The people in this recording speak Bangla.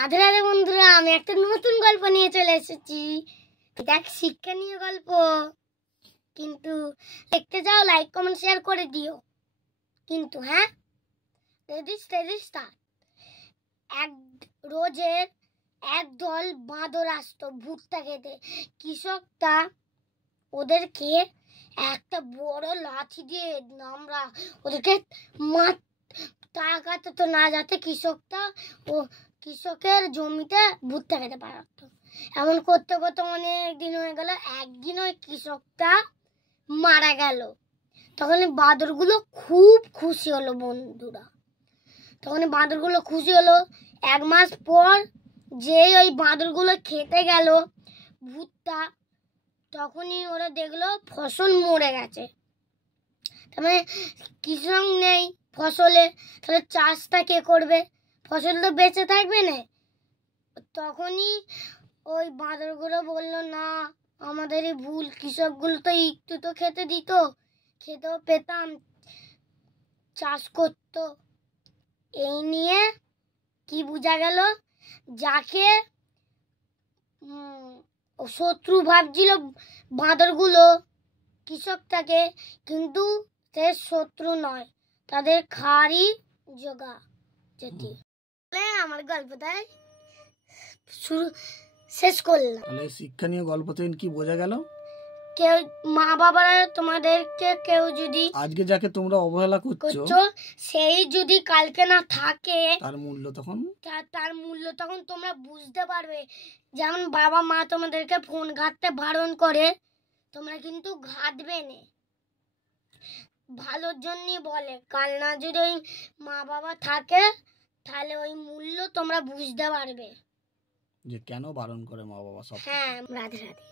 রাধে রাধে বন্ধুরা, আমি একটা নতুন গল্প নিয়ে চলে এসেছি। এটা এক শিক্ষণীয় গল্প, কিন্তু দেখতে যাও, লাইক কমেন্ট শেয়ার করে দিও কিন্তু। হ্যাঁ, রেডি স্টার্ট। এক রোজের একদল বাঁদর আসতো ভুট্টা খেতে। কৃষকটা ওদেরকে একটা বড় লাঠি দিয়ে আমরা ওদেরকে টাকাতে তো না, যাতে কৃষকটা ও কৃষকের জমিতে ভুট্টা খেতে পারতো। এমন করতে করতে অনেক দিন হয়ে গেল। একদিন ওই কৃষকটা মারা গেল। তখন বাঁদরগুলো খুব খুশি হলো বন্ধুরা। তখন বাঁদরগুলো খুশি হলো। 1 মাস পর যেই ওই বাঁদরগুলো খেতে গেল ভুট্টা, তখনই ওরা দেখলো ফসল মরে গেছে। তার মানে কৃষক নেই ফসলে, তাহলে চাষটা কে করবে? ফসল তো বেঁচে থাকবে না। তখনই ওই বাঁদরগুলো বললো, না, আমাদেরই ভুল, কৃষকগুলো তো একটু তো খেতে দিত, খেতেও পেতাম, চাষ করতো। এই নিয়ে কি বোঝা গেল? যাকে শত্রু ভাবছিল বাঁদরগুলো কৃষকটাকে, কিন্তু সে শত্রু নয়, তাদের খাড়ি জোগা যেটি। আমার গল্পটাই শুরু শেষ করলাম। তাহলে শিক্ষণীয় গল্প থেকে কি বোঝা গেল? কেউ মা বাবারা তোমাদেরকে কেউ যদি আজকে যাকে তোমরা অবহেলা করছো, সেই যদি কালকে না থাকে, তার মূল্য তখন তোমরা বুঝতে পারবে। যেমন বাবা মা তোমাদেরকে ফোন ঘাঁটতে বারণ করে, তোমরা কিন্তু ঘাঁটবে না, ভালোর জন্যই বলে। কাল না যদি ওই মা বাবা থাকে, তাহলে ওই মূল্য তোমরা বুঝতে পারবে যে কেন বারণ করে মা বাবা সব। হ্যাঁ, রাধে রাধে।